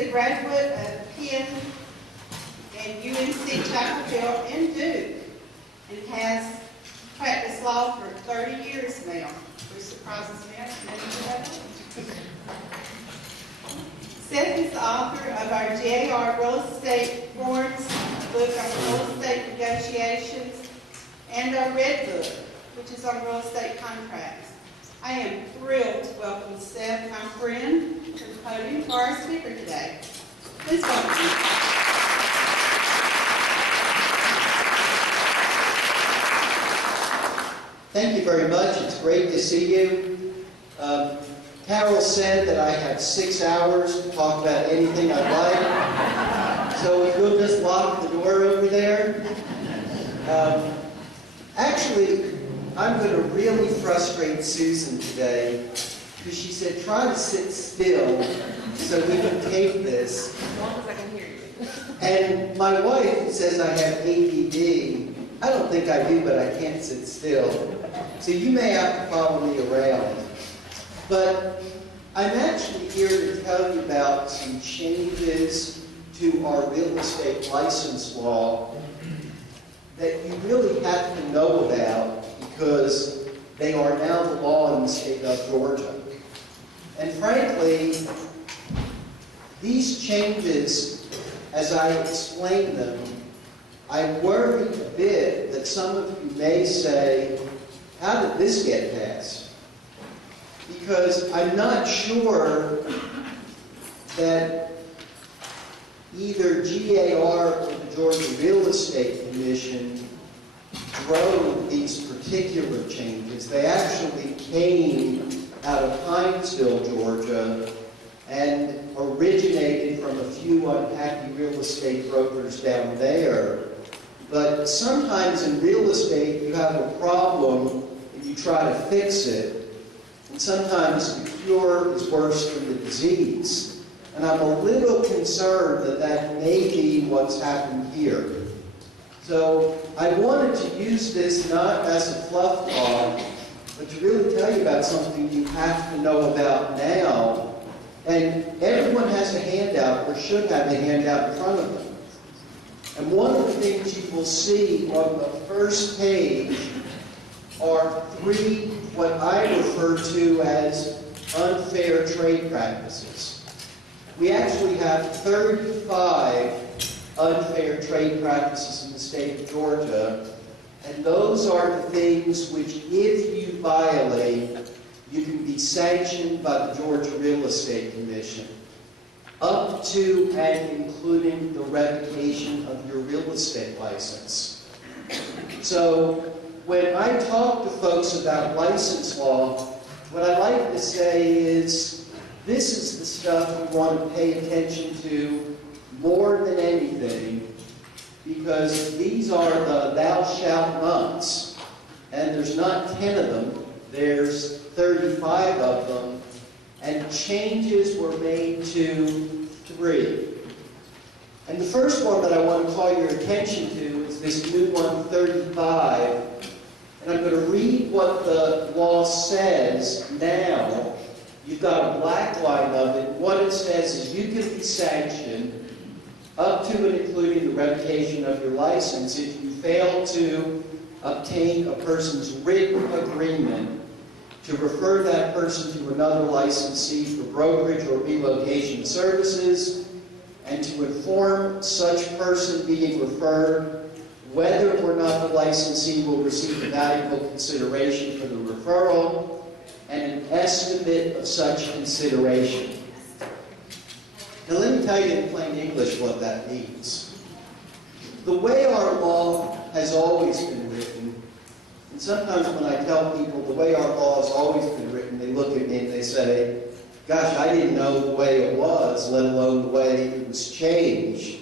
a graduate of Penn and UNC Chapel Hill and Duke, and has practiced law for 30 years now, which surprises me. I didn't know that. Seth is the author of our GAR Real Estate Forms book on real estate negotiations and our Red Book, which is on real estate contracts. I am thrilled to welcome Seth, my friend, to the podium for our speaker today. Please welcome him. Thank you very much. It's great to see you. Carol said that I have 6 hours to talk about anything I like. So if you'll just lock the door over there. Actually, I'm going to really frustrate Susan today because she said, try to sit still so we can tape this. As long as I can hear you. And my wife says I have ADD. I don't think I do, but I can't sit still. So you may have to follow me around. But I'm actually here to tell you about some changes to our real estate license law that you really have to know about because they are now the law in the state of Georgia. And frankly, these changes, as I explain them, I worry a bit that some of you may say, how did this get passed? Because I'm not sure that either GAR or the Georgia Real Estate Commission drove these particular changes. They actually came out of Hinesville, Georgia, and originated from a few unhappy real estate brokers down there. But sometimes in real estate, you have a problem and you try to fix it. And sometimes the cure is worse than the disease. And I'm a little concerned that that may be what's happened here. So I wanted to use this not as a fluff talk, but to really tell you about something you have to know about now. And everyone has a handout, or should have a handout in front of them. And one of the things you will see on the first page are 3, what I refer to as unfair trade practices. We actually have 35 unfair trade practices in the state of Georgia, and those are the things which, if you violate, you can be sanctioned by the Georgia Real Estate Commission, up to and including the revocation of your real estate license. So when I talk to folks about license law, what I like to say is, this is the stuff we want to pay attention to more than anything, because these are the thou shalt nots, and there's not 10 of them, there's 35 of them, and changes were made to 3. And the first one that I want to call your attention to is this new one, 35. And I'm going to read what the law says now. You've got a black line of it. What it says is you can be sanctioned up to and including the revocation of your license if you fail to obtain a person's written agreement to refer that person to another licensee for brokerage or relocation services, and to inform such person being referred whether or not the licensee will receive a valuable consideration for the referral and an estimate of such consideration. Now let me tell you in plain English what that means. The way our law has always been written, and sometimes when I tell people the way our law has always been written, they look at me and they say, gosh, I didn't know the way it was, let alone the way it was changed.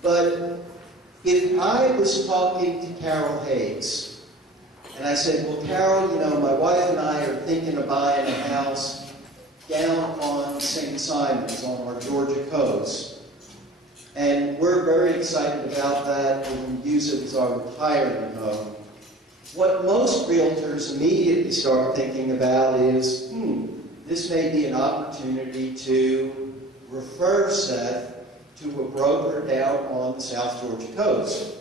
But if I was talking to Carol Hayes, and I said, well, Carol, you know, my wife and I are thinking of buying a house down on St. Simon's on our Georgia coast, and we're very excited about that, and we use it as our retirement home. What most realtors immediately start thinking about is, this may be an opportunity to refer Seth to a broker down on the South Georgia coast.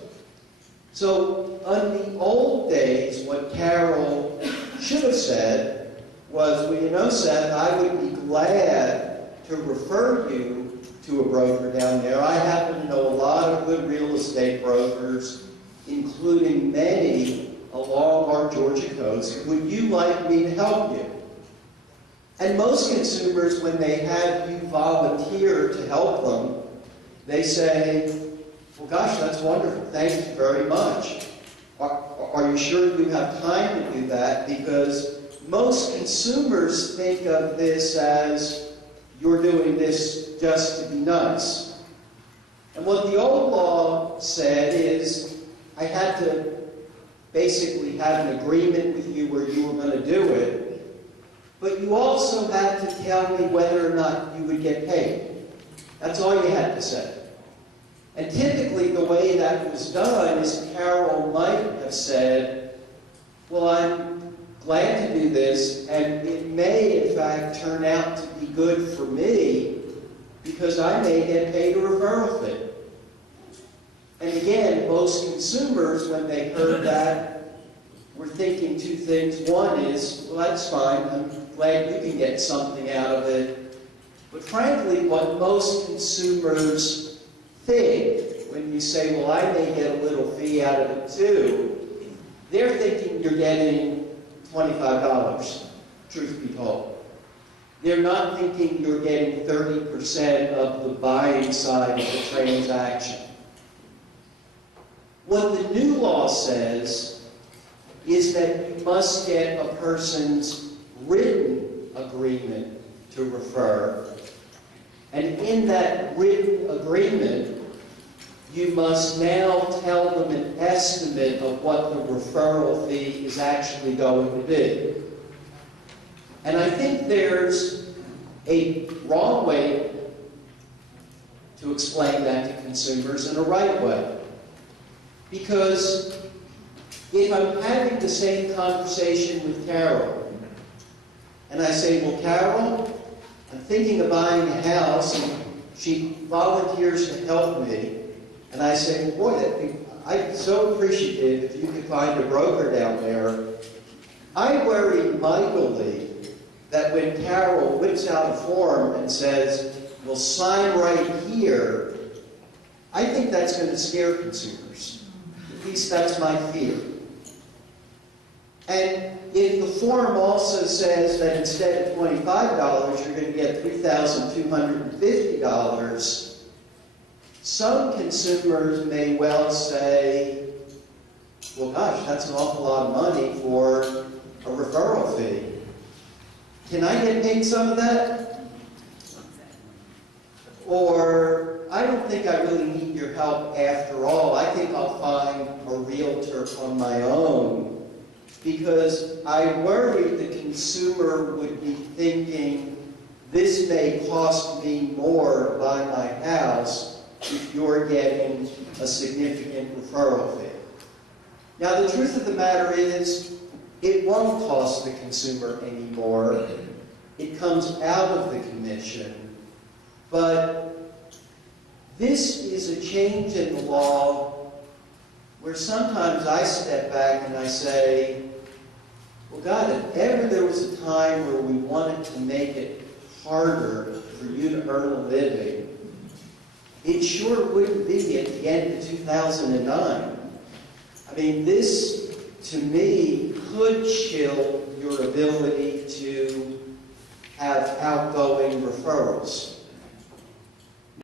So, on the old days, what Carol should have said was, well, you know, Seth, I would be glad to refer you to a broker down there. I happen to know a lot of good real estate brokers, including many along our Georgia coast. Would you like me to help you? And most consumers, when they have you volunteer to help them, they say, well, gosh, that's wonderful. Thank you very much. Are you sure you have time to do that? Because most consumers think of this as you're doing this just to be nice. And what the old law said is I had to basically have an agreement with you where you were going to do it, but you also had to tell me whether or not you would get paid. That's all you had to say. And typically the way that was done is Carol might have said, well, I'm glad to do this, and it may in fact turn out to be good for me because I may get paid a referral fee. And again, most consumers, when they heard that, were thinking two things. One is, well, that's fine. I'm glad you can get something out of it. But frankly, what most consumers think when you say, well, I may get a little fee out of it too, they're thinking you're getting $25, truth be told. They're not thinking you're getting 30% of the buying side of the transaction. What the new law says is that you must get a person's written agreement to refer, and in that written agreement, you must now tell them an estimate of what the referral fee is actually going to be. And I think there's a wrong way to explain that to consumers and a right way. Because if I'm having the same conversation with Carol, and I say, well, Carol, I'm thinking of buying a house, and she volunteers to help me, and I say, boy, I'd be so appreciative if you could find a broker down there. I worry mightily that when Carol whips out a form and says, well, sign right here, I think that's going to scare consumers. At least that's my fear. And if the form also says that instead of $25, you're going to get $3,250, some consumers may well say, well, gosh, that's an awful lot of money for a referral fee. Can I get paid some of that? Or, I don't think I really need your help after all. I think I'll find a realtor on my own. Because I worry the consumer would be thinking, this may cost me more to buy my house if you're getting a significant referral fee. Now, the truth of the matter is, it won't cost the consumer any more. It comes out of the commission. But this is a change in the law where sometimes I step back and I say, well, God, if ever there was a time where we wanted to make it harder for you to earn a living, it sure wouldn't be at the end of 2009. I mean, this, to me, could chill your ability to have outgoing referrals.